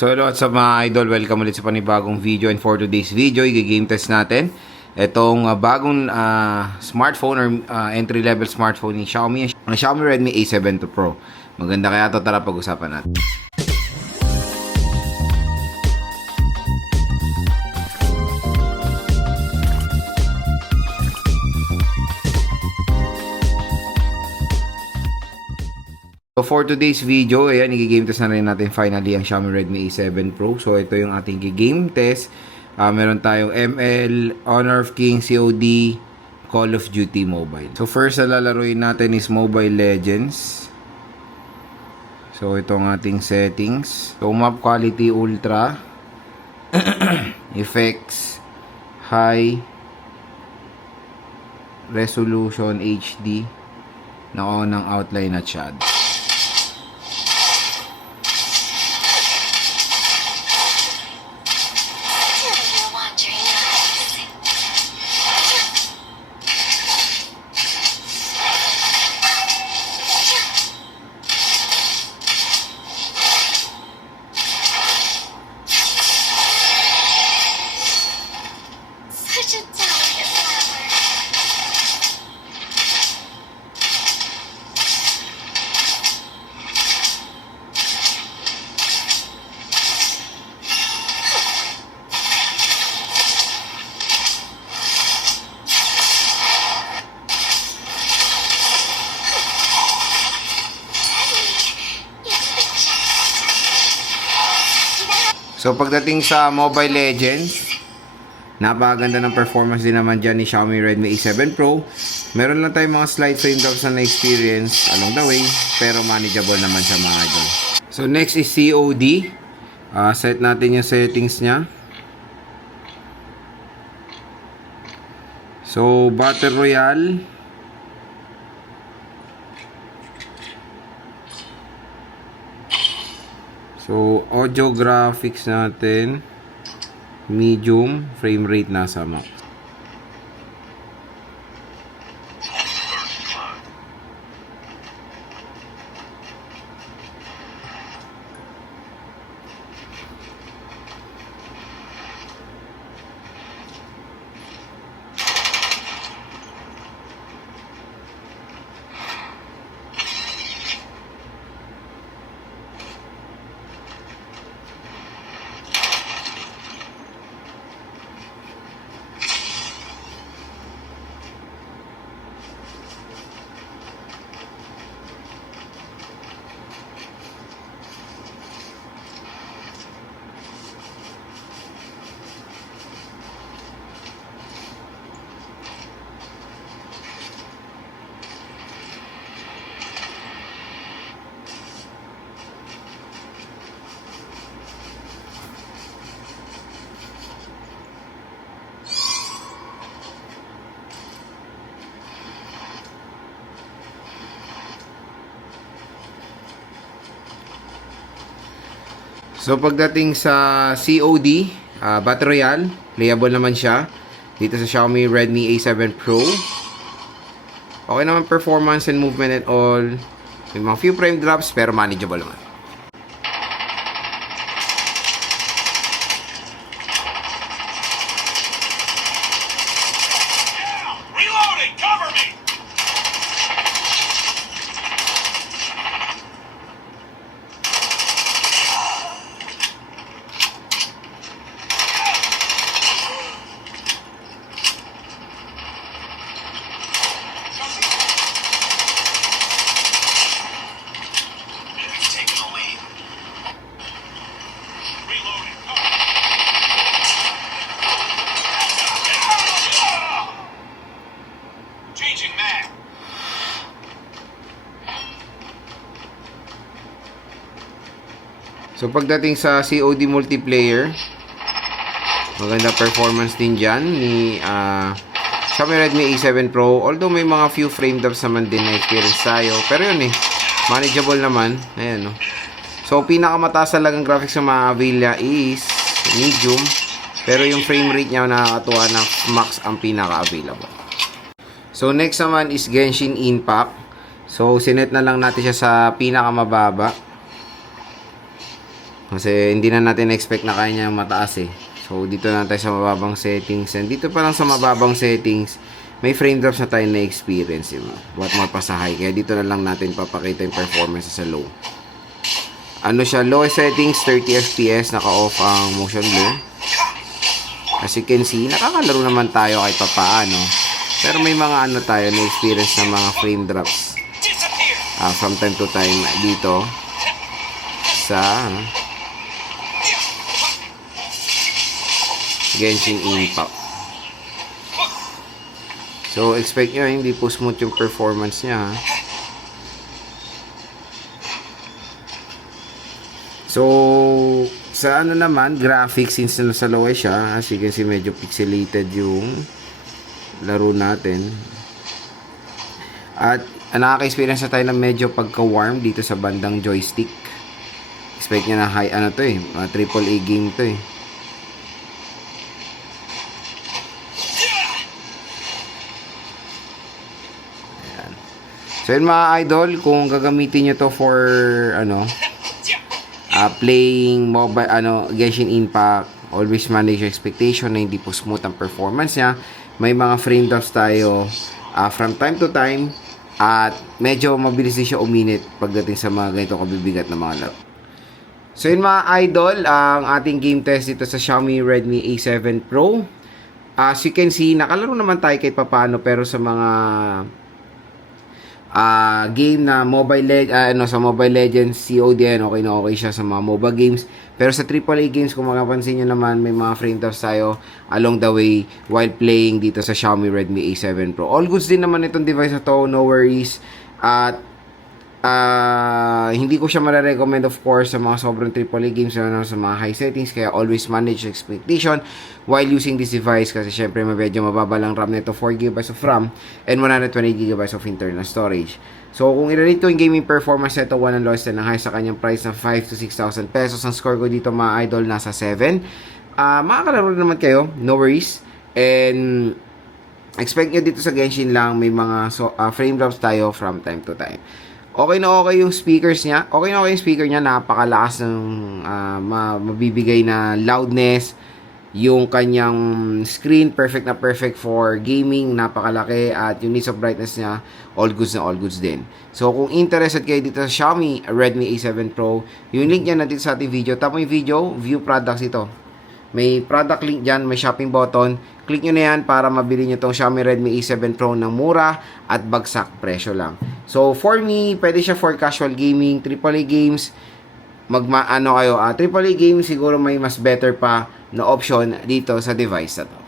So hello at sa mga idol, welcome ulit sa panibagong video, and for today's video, i-game test natin itong bagong smartphone or entry level smartphone ni Xiaomi, ang Xiaomi Redmi A7 II Pro. Maganda kaya to, tara pag-usapan natin. So for today's video, ayan, i-game test na rin natin finally ang Xiaomi Redmi A7 Pro. So ito yung ating game test. Meron tayong ML, Honor of Kings, COD, Call of Duty Mobile. So first na lalaruin natin is Mobile Legends. So ito ang ating settings. So map quality ultra, effects high, resolution HD, na on ang outline at shadow. So pagdating sa Mobile Legends, napakaganda ng performance din naman dyan ni Xiaomi Redmi A7 Pro. Meron lang tayong mga slight frame drops na na-experience along the way, pero manageable naman siya mga idol. So next is COD. Set natin yung settings niya. So Battle Royale. So, audio graphics natin, medium, frame rate nasa max. So pagdating sa COD, Battle Royale, playable naman siya dito sa Xiaomi Redmi A7 Pro. Okay naman performance and movement and all. May mga few frame drops pero manageable naman. So pagdating sa COD multiplayer, maganda performance din dyan ni Xiaomi Redmi A7 Pro. Although may mga few frame drops naman din na experience tayo, pero yun manageable naman. Ayan, no? So pinakamataas talagang graphics na ma-avail niya is medium, pero yung frame rate niya nakakatuwa na max ang pinaka-available. So next naman is Genshin Impact. So sinet na lang natin siya sa pinakamababa. Kasi hindi na natin expect na kaya niya mataas eh. So, dito na tayo sa mababang settings. And dito pa lang sa mababang settings, may frame drops na tayo na experience. What more pa sa high. Kaya dito na lang natin papakita yung performance sa low. Ano siya, lowest settings, 30 FPS, naka-off ang motion blur. As you can see, nakakalaro naman tayo kahit papaano. Pero may mga ano tayo na experience ng mga frame drops. From time to time dito sa Genshin Impact. So, expect nyo, hindi po smooth yung performance niya. So, sa ano naman, graphics, since nasa low siya, as you can see, medyo pixelated yung laro natin. At nakaka-experience na tayo ng medyo pagka-warm dito sa bandang joystick. Expect nyo na high, ano to eh, AAA game to eh. So yun mga idol, kung gagamitin nyo to for playing mobile Genshin Impact, always manage your expectation na hindi po smooth ang performance niya. May mga frame drops tayo from time to time at medyo mabilis din siya uminit pagdating sa mga ganito kabibigat na mga laro. So yun mga idol, ang ating game test dito sa Xiaomi Redmi A7 Pro. As you can see, nakalaro naman tayo kahit papaano, pero sa mga game na sa Mobile Legends, COD, okay na okay siya sa mga MOBA games. Pero sa AAA games, kung makapansin nyo naman, may mga frame drops tayo along the way while playing dito sa Xiaomi Redmi A7 Pro. All goods din naman itong device na to, no worries. At hindi ko siya mare-recommend of course sa mga sobrang AAA games na sa mga high settings, kaya always manage expectation while using this device, kasi syempre medyo mababa lang RAM nito, 4GB of RAM and 128GB of internal storage. So kung i-rate ko yung gaming performance nito, 1 ang lowest and ang high sa kanyang price na 5 to 6,000 pesos, ang score ko dito mga idol nasa 7. Makakalaro naman kayo, no worries. And expect nyo dito sa Genshin lang, may mga frame drops tayo from time to time. Okay na okay yung speakers niya. Okay na okay yung speaker niya. Napakalakas ng mabibigay na loudness. Yung kanyang screen, perfect na perfect for gaming. Napakalaki. At yung needs of brightness niya, all goods na all goods din. So, kung interested kayo dito sa Xiaomi Redmi A7 Pro, yung link niya na dito sa ating video. Tapos yung video, view products ito. May product link dyan, may shopping button. Click nyo na yan para mabili nyo itong Xiaomi Redmi A7 Pro ng mura at bagsak presyo lang. So, for me, pwede siya for casual gaming, AAA games. AAA games, siguro may mas better pa na option dito sa device na to.